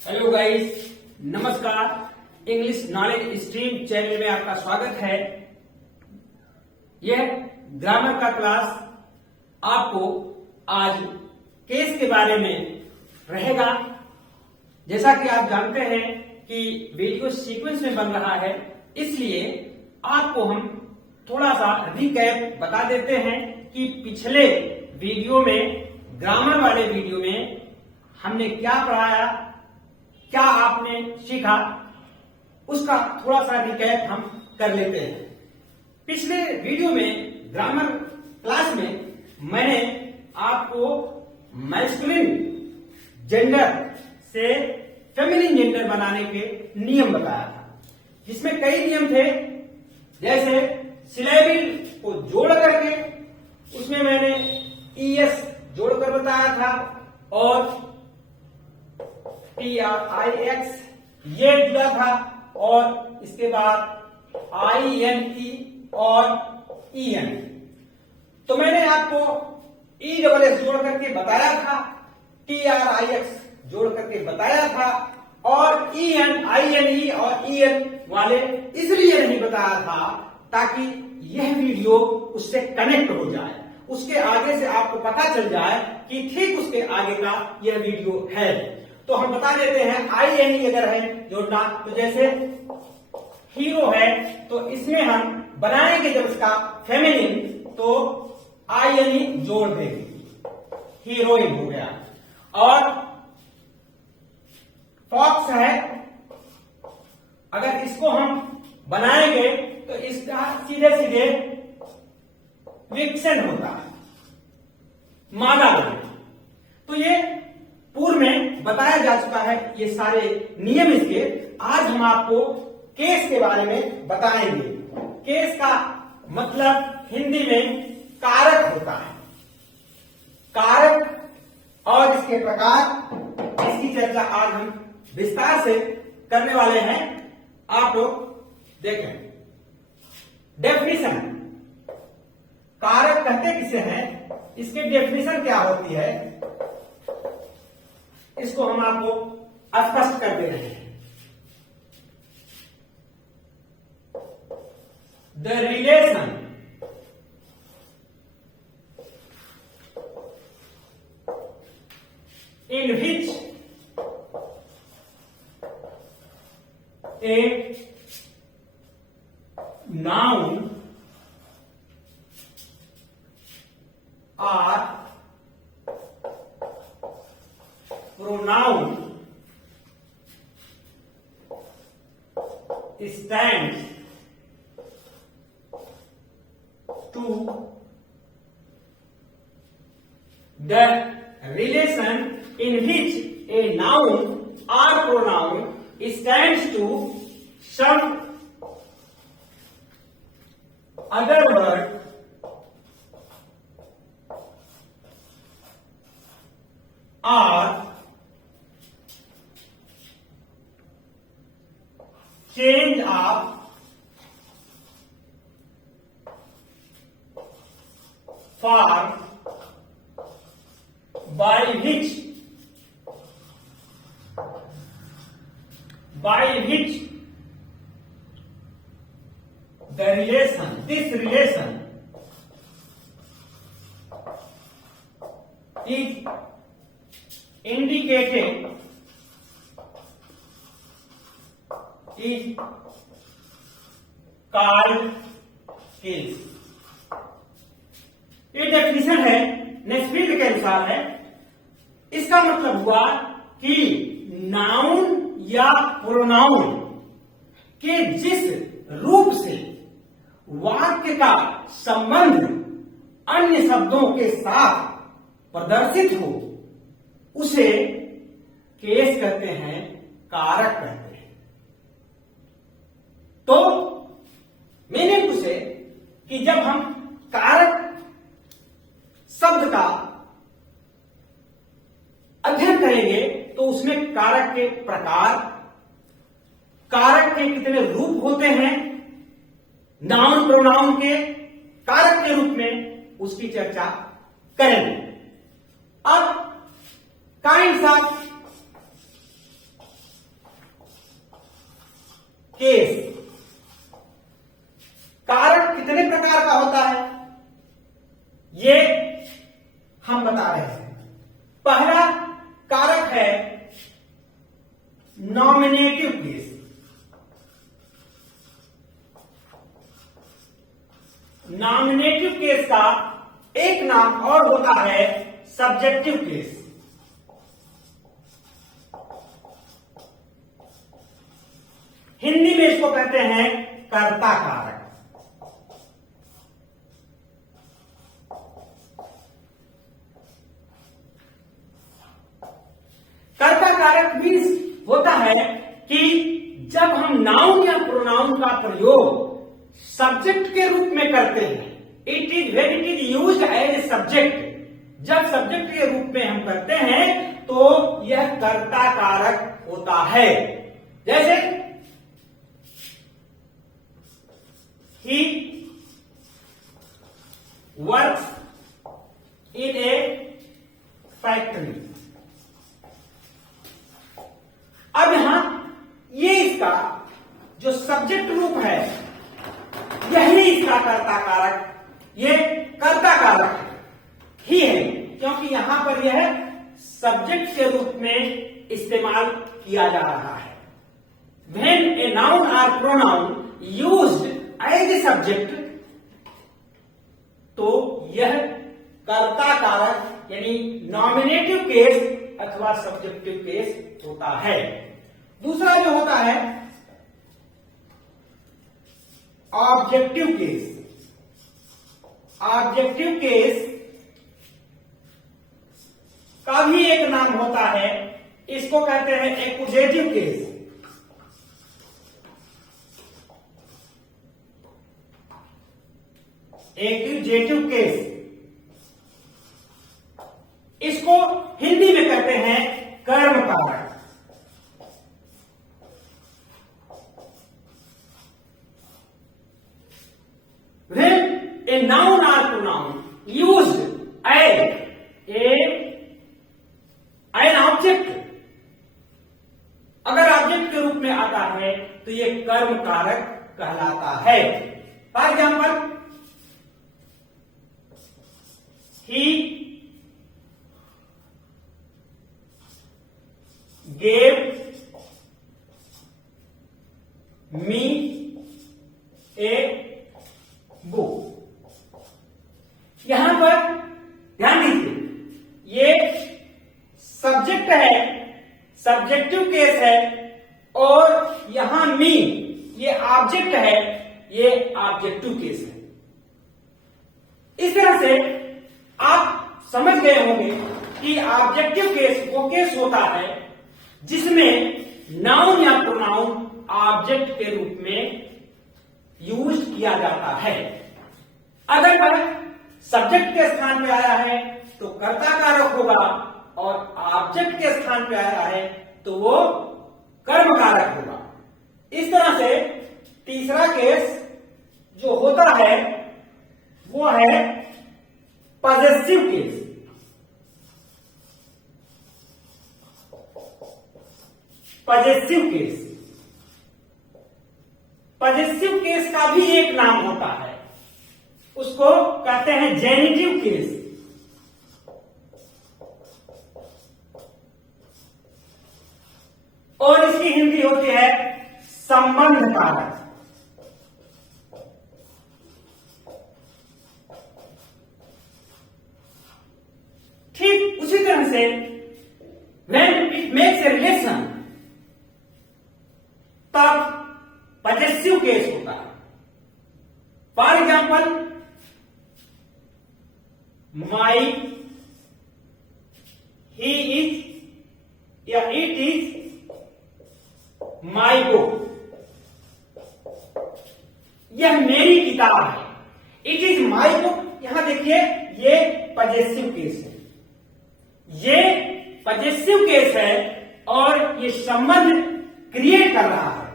Hello guys, नमस्कार। English knowledge stream channel में आपका स्वागत है। यह ग्रामर का क्लास आपको आज केस के बारे में रहेगा। जैसा कि आप जानते हैं कि वीडियो सीक्वेंस में बन रहा है, इसलिए आपको हम थोड़ा सा रिकैप बता देते हैं कि पिछले वीडियो में, ग्रामर वाले वीडियो में हमने क्या पढ़ाया, क्या आपने सीखा, उसका थोड़ा सा रिकैप हम कर लेते हैं। पिछले वीडियो में, ग्रामर क्लास में, मैंने आपको मैस्कुलिन जेंडर से फेमिनिन जेंडर बनाने के नियम बताया था, जिसमें कई नियम थे। जैसे सिलेबिल को जोड़ करके उसमें मैंने ES जोड़कर बताया था, और TRIX ये दिया था, और इसके बाद INE और EN। तो मैंने आपको ESS जोड़ करके बताया था, TRIX जोड़ करके बताया था, और EN, INE और EN वाले इसलिए नहीं बताया था ताकि यह वीडियो उससे कनेक्ट हो जाए, उसके आगे से आपको पता चल जाए कि ठीक उसके आगे का यह वीडियो है। तो हम बता देते हैं, INE अगर है जोड़ना, तो जैसे हीरो है तो इसमें हम बनाएंगे जब इसका फेमिनिन, तो INE जोड़ देंगे, हीरोइन हो गया। और फॉक्स है, अगर इसको हम बनाएंगे तो इसका सीधे सीधे विक्सन होता है, मादा बने। तो ये पूर्व में बताया जा चुका है, ये सारे नियम इसके। आज हम आपको केस के बारे में बताएंगे। केस का मतलब हिंदी में कारक होता है। कारक और इसके प्रकार, इसकी चर्चा आज हम विस्तार से करने वाले हैं। आप लोग देखें। डेफिनेशन, कारक कहते किसे हैं, इसकी डेफिनेशन क्या होती है, इसको हम आपको स्पष्ट कर दे रहे हैं। The relation in which a noun or pronoun stands to the relation in which a noun or pronoun stands to some other word or change of form by which this relation is indicated is called case। ये definition है, Nesfield के अनुसार है। इसका मतलब हुआ कि noun या प्रोनाउन के जिस रूप से वाक्य का संबंध अन्य शब्दों के साथ प्रदर्शित हो, उसे केस कहते हैं, कारक कहते हैं। तो मीनिंग टू से कि जब हम कारक शब्द का अध्ययन करेंगे तो उसमें कारक के प्रकार, कारक के कितने रूप होते हैं, नाउन प्रोनाउन के कारक के रूप में उसकी चर्चा करेंगे। अब काइंड्स ऑफ केस। कारक कितने प्रकार का होता है ये हम बता रहे हैं। पहला कारक है नॉमिनेटिव केस। नॉमिनेटिव केस का एक नाम और होता है सब्जेक्टिव केस। हिंदी में इसको कहते हैं कर्ता कारक। कर्ता कारक भी होता है कि जब हम नाउन या प्रोनाउन का प्रयोग सब्जेक्ट के रूप में करते हैं, it is when it is used as a subject, जब सब्जेक्ट के रूप में हम करते हैं तो यह कर्ता कारक होता है। जैसे he works in A factory. अब यहां ये इसका जो सब्जेक्ट रूप है यही इसका कर्ता कारक, ये कर्ता कारक ही है, क्योंकि यहां पर यह सब्जेक्ट के रूप में इस्तेमाल किया जा रहा है। When a noun or pronoun used as a subject, तो यह कर्ता कारक यानी नॉमिनेटिव केस अथवा सब्जेक्टिव केस होता है। दूसरा जो होता है ऑब्जेक्टिव केस। ऑब्जेक्टिव केस का भी एक नाम होता है, इसको कहते हैं एक्यूजेटिव केस। एक्यूजेटिव केस, इसको हिंदी में कहते हैं कर्म कारक। When a noun or pronoun used as an object, अगर ऑब्जेक्ट के रूप में आता है तो यह कर्म कारक कहलाता है। For example, he gave me a book। यहां पर ध्यान दीजिए, ये सब्जेक्ट है, सब्जेक्टिव केस है, और यहां मी ये ऑब्जेक्ट है, ये ऑब्जेक्टिव केस है। इस तरह से आप समझ गए होंगे कि ऑब्जेक्टिव केस वो केस होता है जिसमें नाउन या प्रोनाउन ऑब्जेक्ट के रूप में यूज किया जाता है। अगर वह सब्जेक्ट के स्थान पे आया है तो कर्ता कारक होगा, और ऑब्जेक्ट के स्थान पे आया है तो वो कर्म कारक होगा। इस तरह से तीसरा केस जो होता है वो है possessive case. Possessive case, possessive case का भी एक नाम होता है, उसको कहते हैं जेनिटिव केस। और इसकी हिंदी होती है संबंध कारक। ठीक उसी तरह से when it makes a relation, तब पॉजेसिव केस होता है। For example, my, he is या इट इज माई बुक। यह मेरी किताब है। इट इज माई बुक, यहां देखिए ये पॉजेसिव केस है, ये पॉजेसिव केस है और ये संबंध क्रिएट कर रहा है।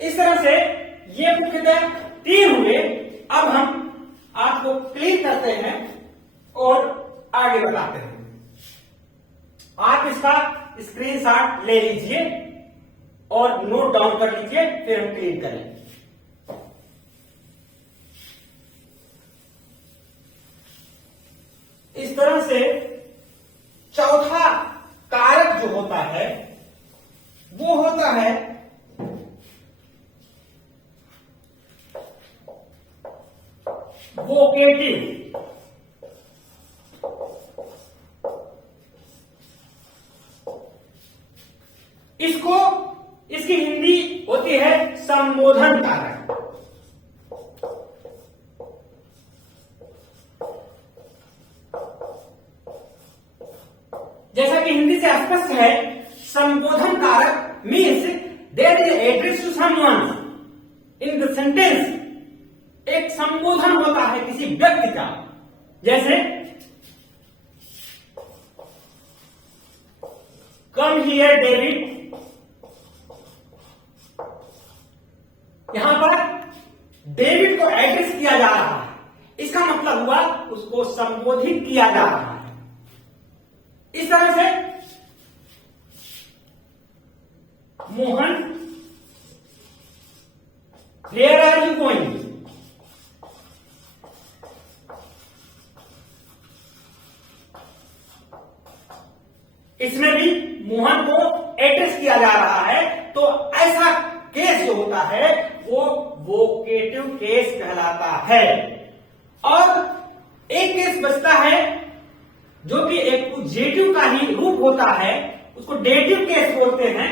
इस तरह से ये मुख्यतः 3 हुए। अब हम आपको क्लिक करते हैं और आगे बताते हैं। आप इसका स्क्रीनशॉट ले लीजिए। और नोट डाउन कर लीजिए, फिर हम क्लीन करें। इस तरह से चौथा कारक जो होता है वो होता है वोकेटिव। इसकी हिंदी होती है संबोधन कारक। जैसा कि हिंदी से स्पष्ट है, संबोधन कारक means there is address to someone in the sentence. एक संबोधन होता है किसी व्यक्ति का, जैसे कम हियर डेविड। यहां पर डेविड को एड्रेस किया जा रहा है, इसका मतलब हुआ उसको संबोधित किया जा रहा है। इस तरह से Mohan, where are you going. इसमें भी मोहन को एड्रेस किया जा रहा है, तो ऐसा केस जो होता है वो वोकेटिव केस कहलाता है। और एक केस बचता है जो कि एक पॉजिटिव का ही रूप होता है, उसको डेटिव केस बोलते हैं।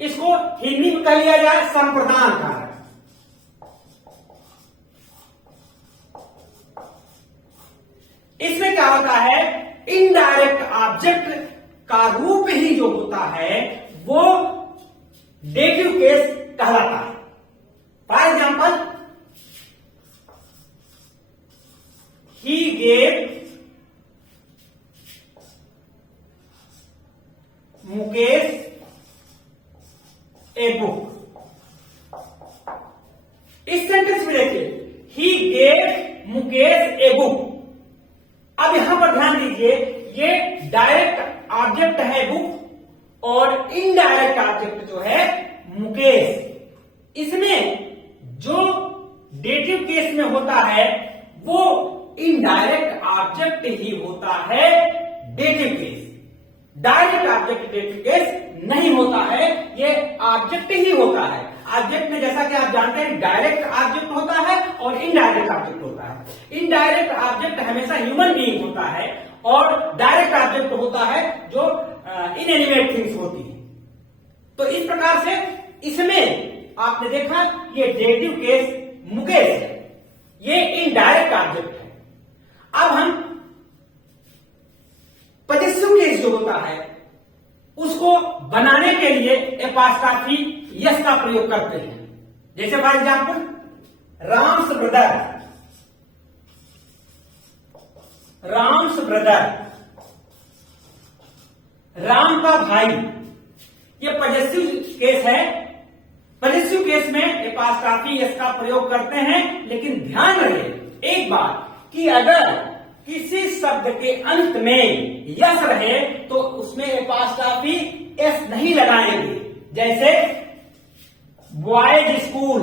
इसको हिंदी में कह लिया जाए संप्रदान कारक। इसमें क्या होता है, इनडायरेक्ट ऑब्जेक्ट का रूप ही जो होता है वो डेटिव केस कहलाता है। For example, he gave Mukesh a book. इस सेंटेंस में देखिए, he gave Mukesh a book. अब यहां पर ध्यान दीजिए, ये डायरेक्ट ऑब्जेक्ट है बुक और इनडायरेक्ट ऑब्जेक्ट जो है मुकेश। इसमें जो डेटिव केस में होता है वो इनडायरेक्ट ऑब्जेक्ट ही होता है dative case. Direct object dative case नहीं होता है, ये ऑब्जेक्ट ही होता है। ऑब्जेक्ट में जैसा कि आप जानते हैं डायरेक्ट ऑब्जेक्ट होता है और इनडायरेक्ट ऑब्जेक्ट होता है। इनडायरेक्ट ऑब्जेक्ट हमेशा ह्यूमन बीइंग होता है और डायरेक्ट ऑब्जेक्ट होता है जो इनएनिमेट थिंग्स होती है। तो इस प्रकार से इसमें आपने देखा ये डेटिव केस मुकेश है, ये इनडायरेक्ट ऑब्जेक्ट है। अब हम पॉजेसिव केस जो होता है उसको बनाने के लिए एपॉस्ट्रॉफी यस का प्रयोग करते हैं। जैसे for example, Ram's brother, Ram's brother, Ram का भाई, ये पॉजेसिव केस है। पॉजेसिव केस में एपॉस्ट्रॉफी यस का प्रयोग करते हैं, लेकिन ध्यान रहे एक बात कि अगर किसी शब्द के अंत में यस रहे तो उसमें एपॉस्ट्रॉफी एस नहीं लगाएंगे। जैसे बॉयज स्कूल,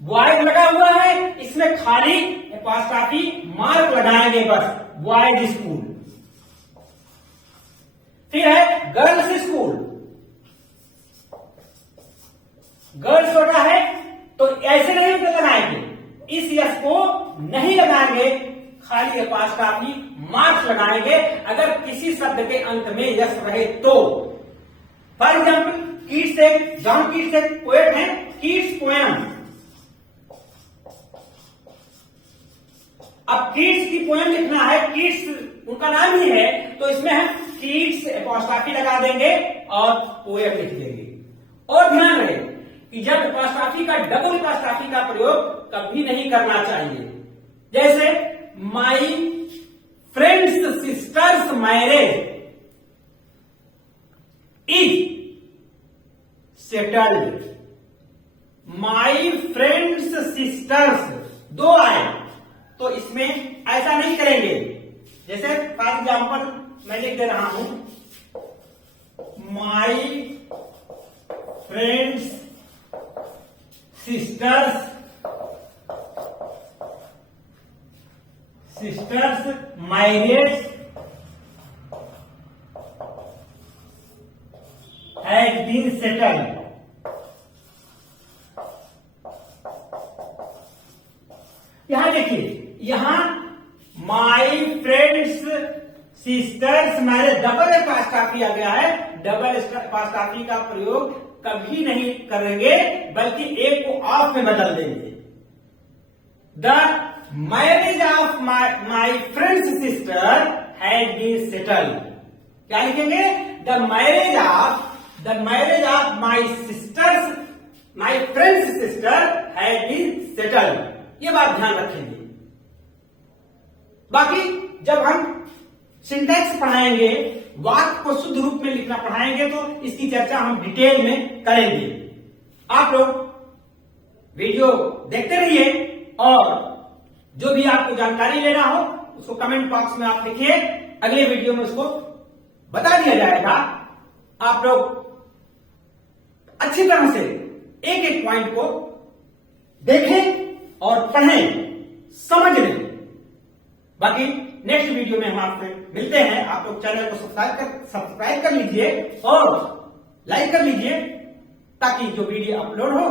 बॉयज लगा हुआ है, इसमें खाली एपॉस्ट्रॉफी मार्क लगाएंगे बस, बॉयज स्कूल। फिर है गर्ल्स स्कूल, गर्ल्स छोटा है तो ऐसे नहीं लगाएंगे, इस यस को नहीं लगाएंगे, खाली एपॉस्ट्रॉफी मार्क्स लगाएंगे अगर किसी शब्द के अंत में यस रहे तो। फॉर एग्जाम्पल, कीट्स एक, जॉन कीट्स एक पोएट है, कीट्स पोएम। अब कीट्स की पोएम लिखना है, कीट्स उनका नाम ही है, तो इसमें हम कीट्स एपॉस्ट्रॉफी लगा देंगे और पोएम लिख देंगे। और ध्यान रहे कि जब एपॉस्ट्रॉफी का डबल एपॉस्ट्रॉफी का प्रयोग कभी नहीं करना चाहिए। जैसे माई friend's sister's marriage is settled. My friend's sisters दो आए तो इसमें ऐसा नहीं करेंगे। जैसे फॉर एग्जाम्पल मैं लिख दे रहा हूं, my friend's sister's marriage has been settled. यहां देखिए, यहां my friend's sister's marriage double apostrophe किया गया है। डबल एपॉस्ट्रोफी का प्रयोग कभी नहीं करेंगे, बल्कि एक को ऑफ में बदल देंगे। The marriage of my friend's sister has been settled. क्या लिखेंगे? The marriage of my sister's, my friend's sister has been settled. ये बात ध्यान रखेंगे। बाकी जब हम सिंटैक्स पढ़ाएंगे, वाक्य को शुद्ध रूप में लिखना पढ़ाएंगे, तो इसकी चर्चा हम डिटेल में करेंगे। आप लोग वीडियो देखते रहिए और जो भी आपको जानकारी लेना हो उसको कमेंट बॉक्स में आप लिखिए, अगले वीडियो में उसको बता दिया जाएगा। आप लोग अच्छी तरह से एक एक पॉइंट को देखें और पढ़ें, समझ लें। बाकी नेक्स्ट वीडियो में हम आपसे मिलते हैं। आप लोग चैनल को सब्सक्राइब कर लीजिए और लाइक कर लीजिए, ताकि जो वीडियो अपलोड हो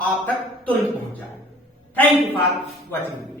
आप तक तुरंत पहुंच जाए। Thank you for watching.